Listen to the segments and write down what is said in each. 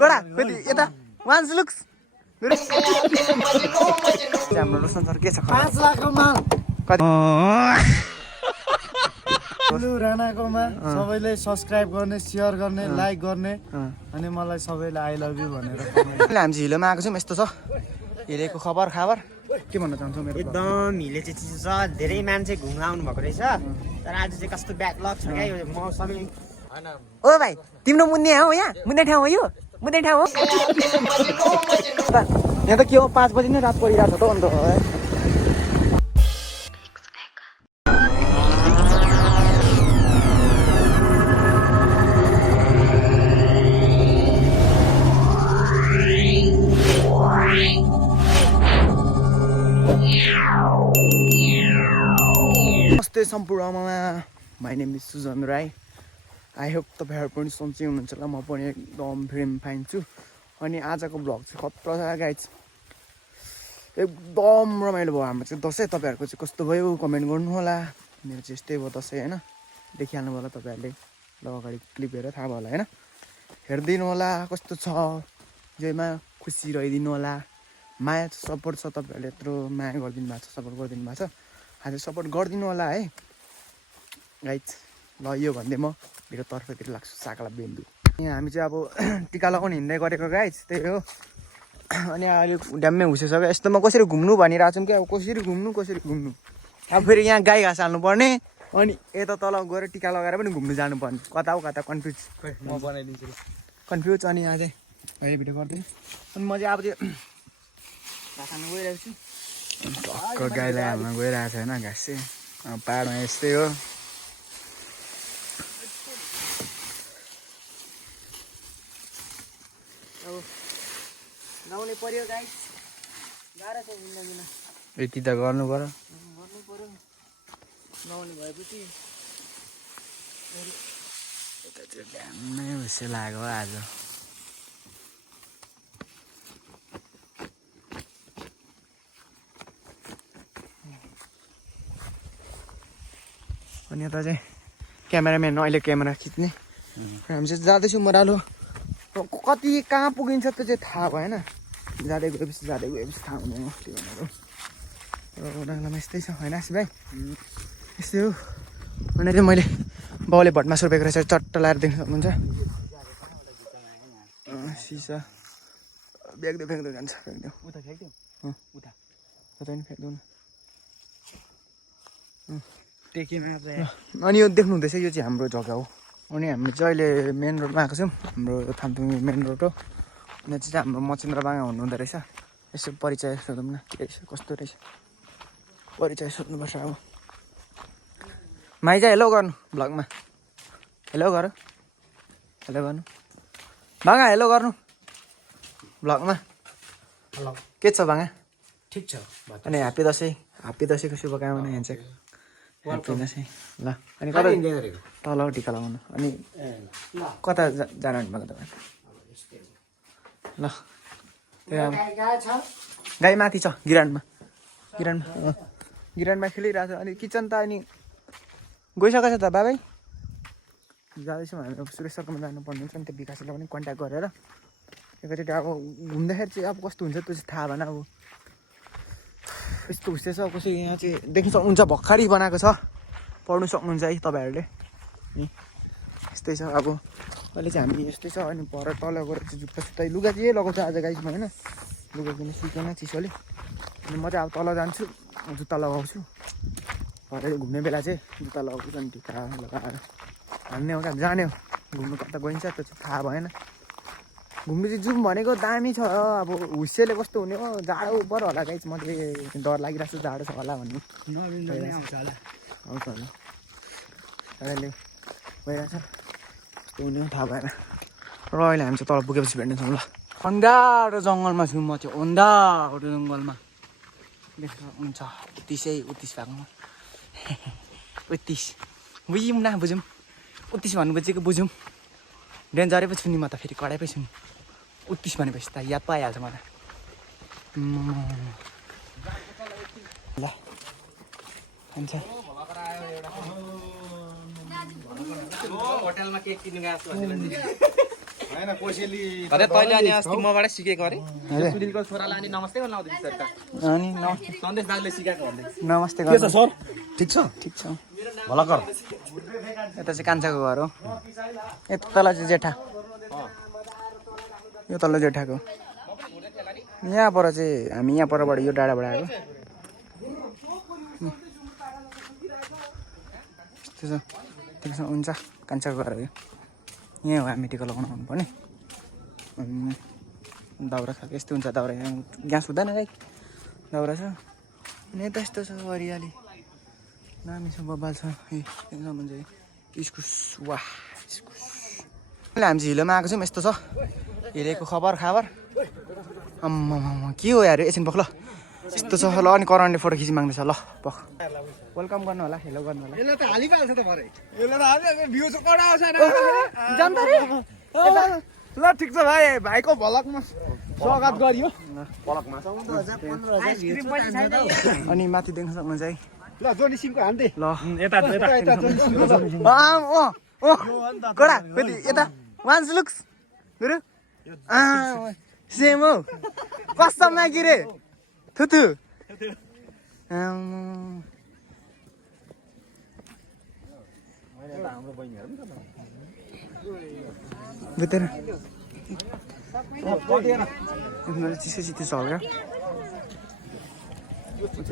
कडा कति यता वान्स लुक्स हाम्रो रोशन सर के छ 5 लाखको माल कति राणाकोमा सबैले सब्स्क्राइब गर्ने शेयर गर्ने लाइक गर्ने अनि मलाई सबैले आई लभ यु भनेर हामी चाहिँ हिलोमा आएको छौँ यस्तो छ हिलेको खबर के भन्न चाहन्छौ मेरो एकदम हिले चाहिँ चिसो छ धेरै मान्छे घुम्न आउनु भएको रहेछ तर आज चाहिँ कस्तो ब्याकलग छ क्या यो मौसमी ओ भाइ तिम्रो मुन्ने हो यहाँ मुन्ने ठाउँ हो यो मुन्ने ठाउँ हो यहाँ त के हो 5 बजी नै रात परिरहेको छ त अन्त नमस्ते सम्पूर्णमा my name is Sujan Rai I hope तपाईँहरू पनि सन्चै हुनुहुन्छ होला म पनि एकदम फ्रेम फाइन छु अनि आजको ब्लग चाहिँ खतरा छ गाइज एकदम रमाइलो भयो हाम्रो चाहिँ दसैँ तपाईँहरूको चाहिँ कस्तो भयो कमेन्ट गर्नु होला मेरो चाहिँ यस्तै भयो दसैँ होइन देखिहाल्नु होला तपाईँहरूले ल अगाडि क्लिप हेरेर थाहा भयो होला होइन हेरिदिनु होला कस्तो छ जेमा खुसी रहिदिनु होला माया सपोर्ट छ तपाईँहरूले यत्रो माया गरिदिनु भएको छ सपोर्ट गरिदिनु भएको छ आज सपोर्ट गरिदिनु होला है गाइज ल यो भन्दै म मेरो तर्फतिर लाग्छु साकला बेन्दु यहाँ हामी चाहिँ अब टिका लगाउनु हिँड्दै गरेको गाइज त्यही हो अनि अहिले ड्याम्मै हुसिसक्यो यस्तोमा कसरी घुम्नु भनिरहेको छौँ क्या अब कसरी घुम्नु अब फेरि यहाँ गाई घाँस हाल्नुपर्ने अनि यता तल गएर टिका लगाएर पनि घुम्नु जानुपर्ने कता हो कता कन्फ्युज म बनाइदिन्छु कन्फ्युज अनि यहाँ चाहिँ अहिले भिडियो गर्दै अनि म चाहिँ अब चाहिँ घाँस हाल्नु गइरहेको छु टक्क गाईलाई हाल्न गइरहेको छ होइन घाँस चाहिँ पाहाडमा यस्तै हो अब गाउँले पर्यो गाई गाह्रो छ जिन्दगीमा यति त गर्नु पर्यो गाउँले भएपछि ड्याम्मै हुसे लाग्यो आज अनि यता चाहिँ क्यामेराम्यान अहिले क्यामेरा खिच्ने हामी चाहिँ जाँदैछौँ मरालो कति कहाँ पुगिन्छ त्यो चाहिँ थाहा भएन जाँदै गएपछि थाहा हुँदैन के भनेर ओह्रालोमा यस्तै छ होइन आसी भाइ यस्तै हो अनि चाहिँ मैले बाउले भटमास रोपेको रहेछ चट्ट लाएर देख्न सक्नुहुन्छ सिसा फ्याँक्दै जान्छ फ्याँक्दिउँ उता फ्याँक्दिउँ उता कतै पनि फ्याँक्दिउँ टेकीमा अनि यो देख्नुहुँदैछ यो चाहिँ हाम्रो जग्गा हो अनि हामी चाहिँ अहिले मेन रोडमा आएको छौँ हाम्रो थाम्थुङ मेन रोड हो अनि चाहिँ हाम्रो मचेन्द्र बाङा हुनुहुँदो रहेछ यसो परिचय सोधौँ न के रहेछ कस्तो रहेछ परिचय सोध्नुपर्छ अब माइजा हेलो गर्नु भ्लगमा हेलो गर्नु बाङा हेलो गर्नु भ्लगमा के छ बाङा ठिक छ अनि ह्याप्पी दसैँको शुभकामना यहाँ चाहिँ ह्याप्पी दसैँ ल अनि कता तल टिका लगाउनु अनि कता जानु भएको तपाईँ ल गाई माथि छ गिरानमा खेलिरहेको छ अनि किचन त अनि गइसकेको छ त बाबै जाँदैछौँ हामी अब सुरेश सरकोमा जानुपर्ने हुन्छ नि त्यो विकासलाई पनि कन्ट्याक्ट गरेर एकैचोटि अब घुम्दाखेरि चाहिँ अब कस्तो हुन्छ त्यो चाहिँ थाहा भएन अब यस्तो हुँदैछ कसै यहाँ चाहिँ देख्नु सक्नुहुन्छ भर्खरै बनाएको छ पढ्नु सक्नुहुन्छ है तपाईँहरूले यस्तै छ अब अहिले चाहिँ हामी यस्तै छ अनि पर तल गएर चाहिँ जुत्ता सुत्ता लुगा चाहिँ लगाउँछ आज गाइसमा होइन लुगा किन सुकेन चिसोले अनि म चाहिँ अब तल जान्छु जुत्ता लगाउँछु भरे घुम्ने बेला चाहिँ जुत्ता लगाउँछु अनि टिका लगाएर हान्ने हो क्या जाने हो घुम्नु कता गइन्छ त्यो चाहिँ थाहा भएन घुम्नु चाहिँ जाउँ भनेको दामी छ अब हुस्सेले कस्तो हुने हो जाडो पऱ्यो होला गाइस मैले डर लागिरहेको छ जाडो छ होला भन्ने आउँछ होला अहिले गइरहेछ कस्तो हुने हो थाहा भएन र अहिले हामी चाहिँ तल पुगेपछि भेट्नेछौँ ल अन्धारो जङ्गलमा छौँ म चाहिँ अन्धारो जङ्गलमा देख्नुहुन्छ उत्तिस भएको 31 बुझौँ न बुझौँ 31 भन्नुपर्छ कि बुझौँ डेन्जरै पो छु नि म त फेरि कडै पो छु नि 31 भनेपछि त याद पाइहाल्छ मलाई ल हुन्छ होटलमा केक किन्नु गएको छु भने होइन कोसेली अरे तैँले अनि अस्ति मबाट सिकेको अरे अरे सुनिलको छोरालाई अनि नमस्ते गर्न लाउँदैछ सर अनि सन्देश दाजुले सिकाएको भन्दै नमस्ते के छ गर्नु। सर ठिक छ ठिक छ। भला कर यता चाहिँ कान्छाको घर हो। यता तल चाहिँ जेठा। यो तल्लो जेठाको। यहाँ पर चाहिँ हामी यहाँ परबाट यो डाँडाबाट आएको। यस्तो छ। ठिक छ हुन्छ कान्छाको घर हो यो। यहीँ हो हामी टिका लगाउनु आउनुपर्ने। दाउरा खाएको यस्तो हुन्छ दाउरा यहाँ ग्यास हुँदैन है दाउरा छ। अनि यता यस्तो छ हरियाली दामी छ बब्बाल छ ए एकदम हुन्छ इस्कुस वाह इस्कुस। अहिले हामी चाहिँ हिलोमा आएको छौँ यस्तो छ हिलेको खबर आम्मामा के हो यार एकछिन पख ल यस्तो छ ल अनि करणले फोटो खिची माग्दैछ ल पख वेलकम गर्नु होला हेलो गर्नु होला यसले त हालिहाल्छ त भरे यसले त हालिहाल्छ भ्यू चाहिँ कडा आउँछ जान्छ रे ल ठिक छ भाइ भाइको भलकमा स्वागत गरियो अनि माथि देख्न सक्नुहुन्छ है ल जोनी सिमको हान्दै ल यता जोनी सिमको कडा फेरि यता वान्स लुक्स गुरु सेम हौ कसम नाकी रे थुथु भित्र चिसो चिसो छ हल्का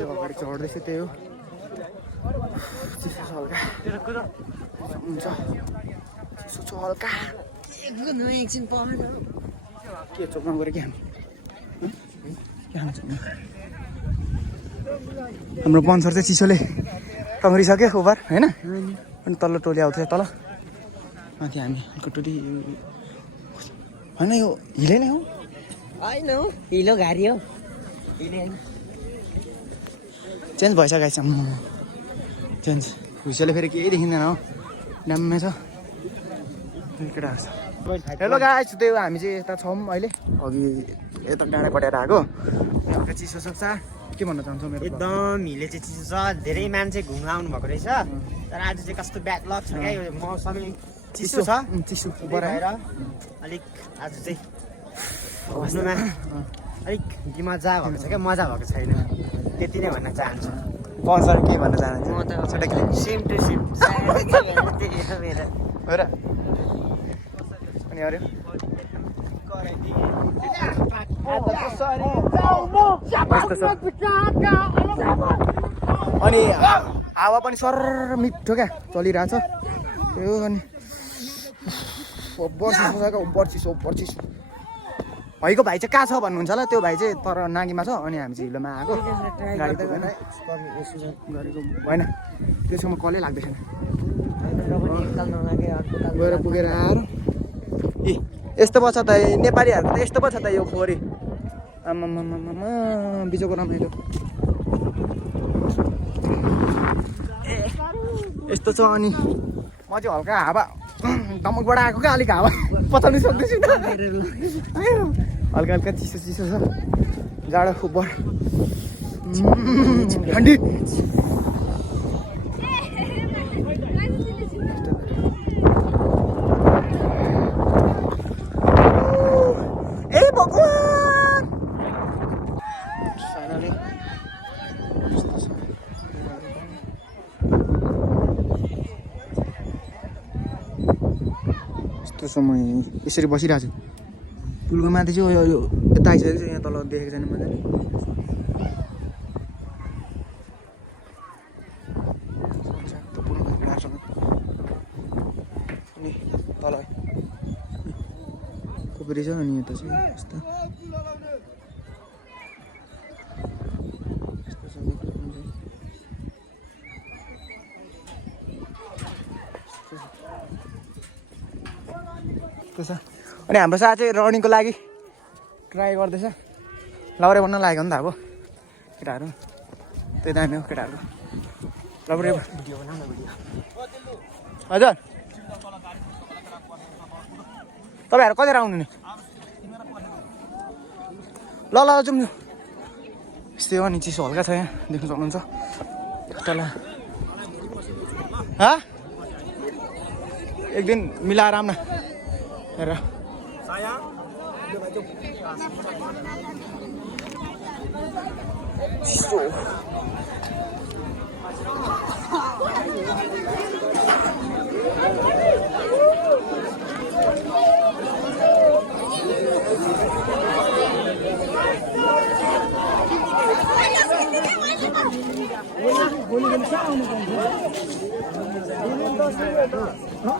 अगाडि चढ्दैछु त्यही हो चिसो छ हल्का हुन्छ चिसो छ हल्का के चोकमा गऱ्यो कि हामी हाम्रो पन्सर चाहिँ चिसोले टङ्ग्रिसक्यो ओभर होइन अनि तल्लो टोली आउँथ्यो तल माथि हामी अर्को टोली होइन यो हिले नै हो होइन हौ हिलो घारी हो चेन्ज भइसकेको छ चेन्ज भुइँचाले फेरि केही देखिँदैन हो दाम्मै छ केटाहरू छ हेलो गाइस त्यही हो हामी चाहिँ यता छौँ अहिले अघि यता डाँडा कटेर आएको हल्का चिसो सक्छ के भन्न चाहन्छौ मेरो एकदम हिले चाहिँ चिसो छ धेरै मान्छे घुम्न आउनु भएको रहेछ तर आज चाहिँ कस्तो ब्याकलग छ क्या यो मौसमै चिसो छ चिसो भएर अलिक आज चाहिँ बस्नुमा अलिक मजा भएको छ क्या मजा भएको छैन त्यति नै भन्न चाहन्छु पन्सर के भन्न चाहन्छ छुट्टै सेम टु सेम हो र अनि अरू अनि हावा पनि सर मिठो क्या चलिरहेछ त्यो अनि चिसो भाइको भाइ चाहिँ कहाँ छ भन्नुहुन्छ होला त्यो भाइ चाहिँ तर नागीमा छ अनि हामी चाहिँ हिलोमा आएको गाडी गरेको भएन त्यसकोमा कलै लाग्दैछ गएर पुगेर आएर ए यस्तो पो छ त नेपालीहरूको त यस्तो पो छ त यो फोहोरी आम्मामामा बिजोको रमाइलो यस्तो छ अनि म चाहिँ हल्का हावा दमकबाट आएको क्या अलिक हावा पचाउनु सक्दैछु हल्का हल्का चिसो चिसो छ जाडो खुबर ठन्डी ए भगवान यस्तो समय यसरी बसिरहेको छु पुलको माथि चाहिँ यो यता आइसकेको छ यहाँ तल देखेको छैन मजाले अनि तल कोपरी छ अनि यता चाहिँ यस्तो अनि हाम्रो साथ चाहिँ रनिङको लागि ट्राई गर्दैछ लौरे बन्न लागेको नि त अब केटाहरू त्यही दामी हो केटाहरू लौरे भिडियो बनाउन भिडियो हजुर तपाईँहरू कतिखेर आउनु नि ल ल जाउँ नि यस्तै हो नि चिसो हल्का छ यहाँ देख्न सक्नुहुन्छ तल एक दिन मिलाएर आऊँ न हेर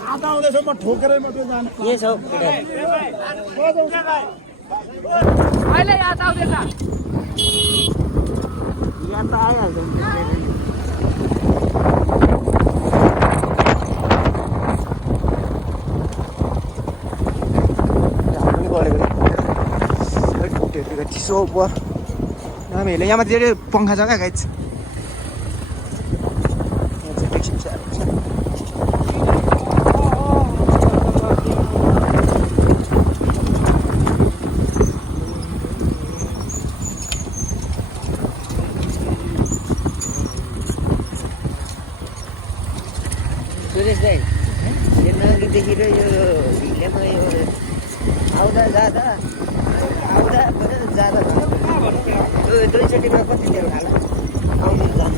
आता आउँदैछ म ठोकेरै मात्रै जाने के छ हौ केटा अहिले याद आउँदैछ यहाँ त आइहाल्छ चिसो पर नामीहरूले यहाँ माथि पङ्खा छ क्या गाइज सुरेश दाइ यो नालीदेखि र यो ढिलेमा यो आउँदा जाँदा यो 260 रुपियाँ कति तेल खाला आउँदै जानु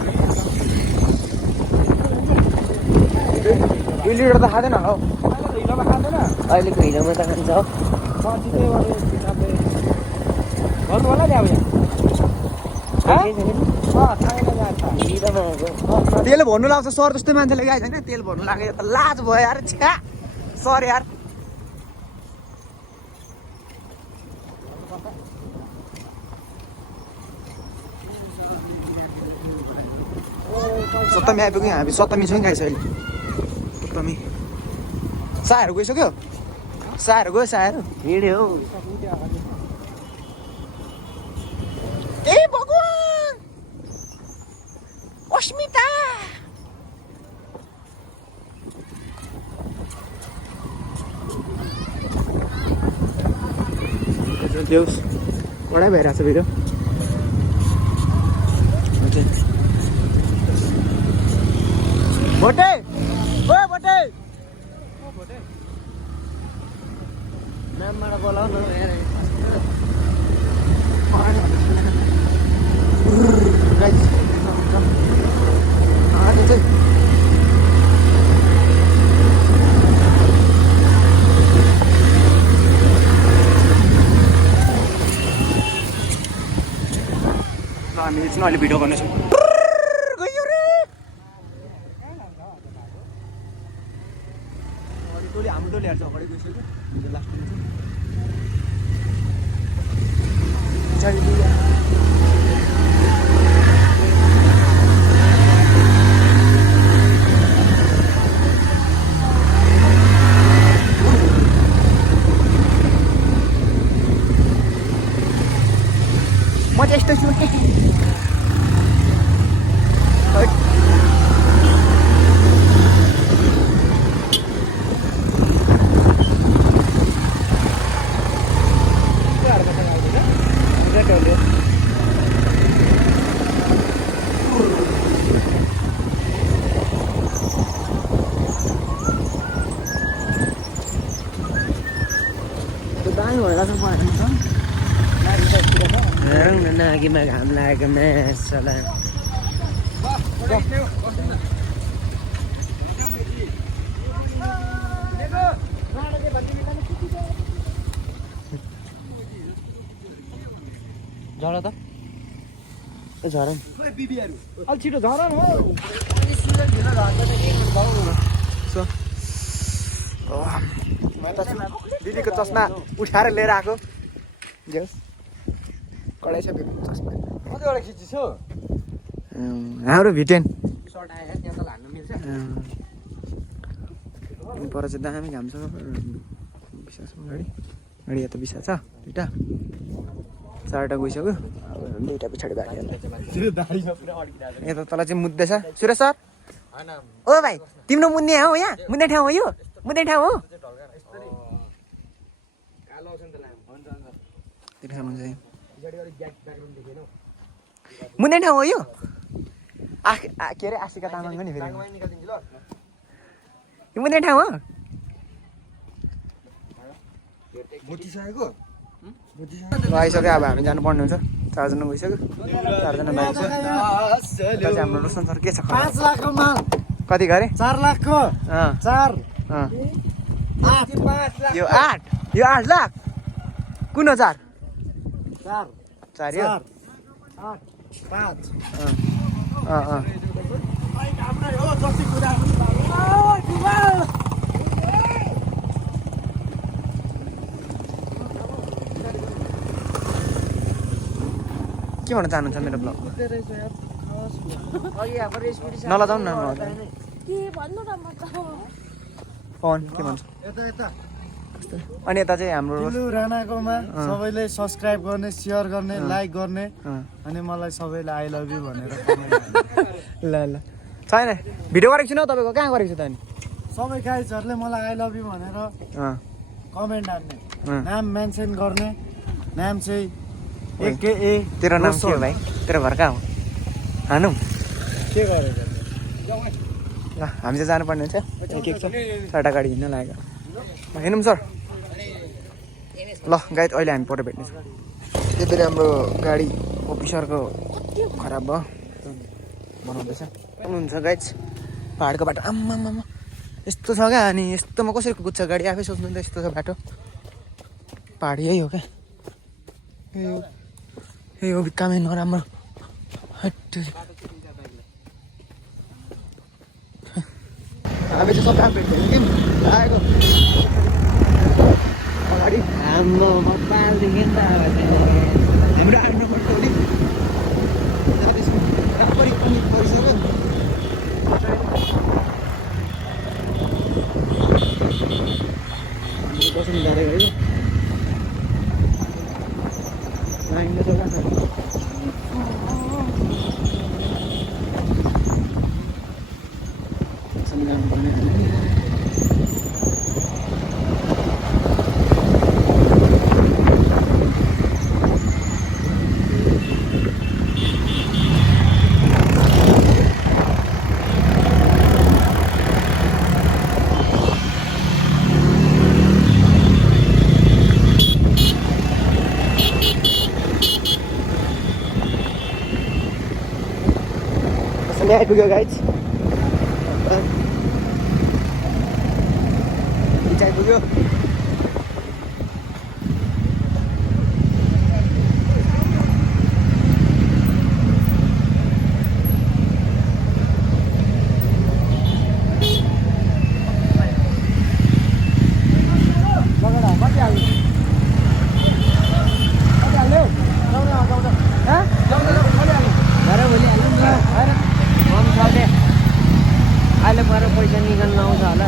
2 लिटर त खाँदैन होला हौ अहिलेको हिलोमा त खान्छ तेल भन्नु लाग्छ सर जस्तै मान्छेले गाइज होइन तेल भन्नु लाग्यो त लाज भयो यार छ्या सर यार सप्तमी आइपुग्यौँ हामी सप्तमी छौँ गाइस अहिले सप्तमी साहरू गइसक्यो साहरू गयो साहरू हिँड्यो हौ ए भगवान अस्मिता देउस बडा भइरहेको छ भिडियो भोटे ओ भोटे नामबाट बोलाउ न गाइस हामी एकछिन अहिले भिडियो गर्नेछौँ गयो रे टोली हाम्रो टोली हेर्छ अगाडि गइसक्यो लास्ट म चाहिँ यस्तो छु नागीमा घाम लागेको म्यासला झरा त झरा अलि छिटो झर न दिदीको चस्मा उठाएर लिएर आएको कडाइ छ चस्मा कतिवटा खिचिस हो हाम्रो भिटेन सर्ट आयो त्यहाँ त हान्नु मिल्छ पर चाहिँ दामी घाम छ विश्वास गाडी गाडी यहाँ त विश्वास छ दुइटा 4टा गइसक्यो अब 2टा पछाडि बाँकी यता तल चाहिँ मुद्दै छ सुरेश सर ओ भाइ तिम्रो मुन्ने हो यहाँ मुन्ने ठाउँ हो यो मुन्ने ठाउँ हो मुन्ने ठाउँ हो यो के अरे आशिका तामाङको नि फेरि यो मुन्ने ठाउँ हो आइसक्यो अब हामी जानुपर्ने हुन्छ 4 जना गइसक्यो 4 जना बाइक छ यता चाहिँ हाम्रो रोशन सर के छ 5 लाखको माल कति गरे 4 लाखको 4 यो 8 लाख कुन 4 4 यो 8 5 के भन्न चाहनुहुन्छ मेरो ब्लग नलजाउँ न पवन के भन्छ अनि यता चाहिँ हाम्रो दिलु राणाकोमा सबैले सब्स्क्राइब गर्ने शेयर गर्ने लाइक गर्ने अनि मलाई सबैले आई लभ यु भनेर ल छैन भिडियो गरेको छु न तपाईँको कहाँ गरेको छु त अनि सबै गाइजहरूले मलाई आई लभ यु भनेर कमेन्ट हाल्ने नाम मेन्सन गर्ने नाम चाहिँ AKA तेरो नाम के हो भाइ तेरो घर कहाँ हो हानु के गरेको ल हामी चाहिँ जानुपर्ने हुन्छ एक छ छटा गाडी हिँड्न लागेको हिँडौँ सर ल गाइड अहिले हामी पछि भेट्नेछौँ त्यही हाम्रो गाडी अफिसरको खराब भयो बनाउँदैछ हुनुहुन्छ गाइड पाहाडको बाटो आम्मामा यस्तो छ क्या अनि यस्तोमा कसरी कुद्छ गाडी आफै सोच्नु त यस्तो छ बाटो पाहाड यही हो क्या यही हो बिक्कामै नराम्रो हट्टु हामी चाहिँ सबै भेट्यौँ कि आएको अगाडि हाम्रो 5 देखि त हाम्रो 8 नम्बर टोली राम्ररी पनि परिसक्यो बस्नु डाइरेक्ट है लाइनमा जग्गा छ आइपुग्यो गाइज आइपुग्यो अहिले पर पैसा निकाल्न आउँछ होला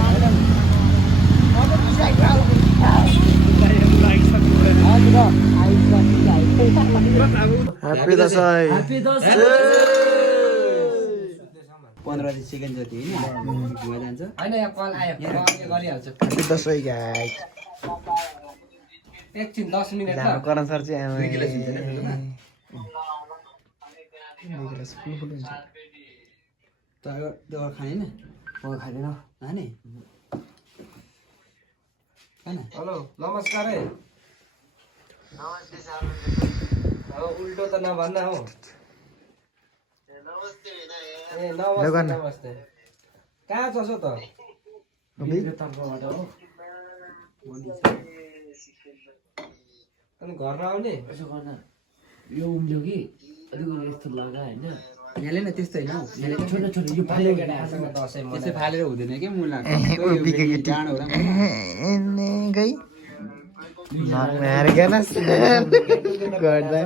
ह्याप्पी दसैँ 15 सेकेन्ड जति होइन जान्छ होइन यहाँ कल आयो गरिहाल्छ ह्याप्पी दसैँ गाइस एकछिन 10 मिनेट हाम्रो करण सर चाहिँ दवा खाने न खाँदैन खाने हेलो नमस्कार है उल्टो त नभन्न हौ ए नमस्ते नमस्ते कहाँ छस् त अनि घर नआउने यो उम्ल्यो कि अलिकति यस्तो लगा होइन यहाँले न त्यस्तो होइन छोटो छोटो यो फाल्यो त्यसै फालेर हुँदैन क्या मुला गई गर्दा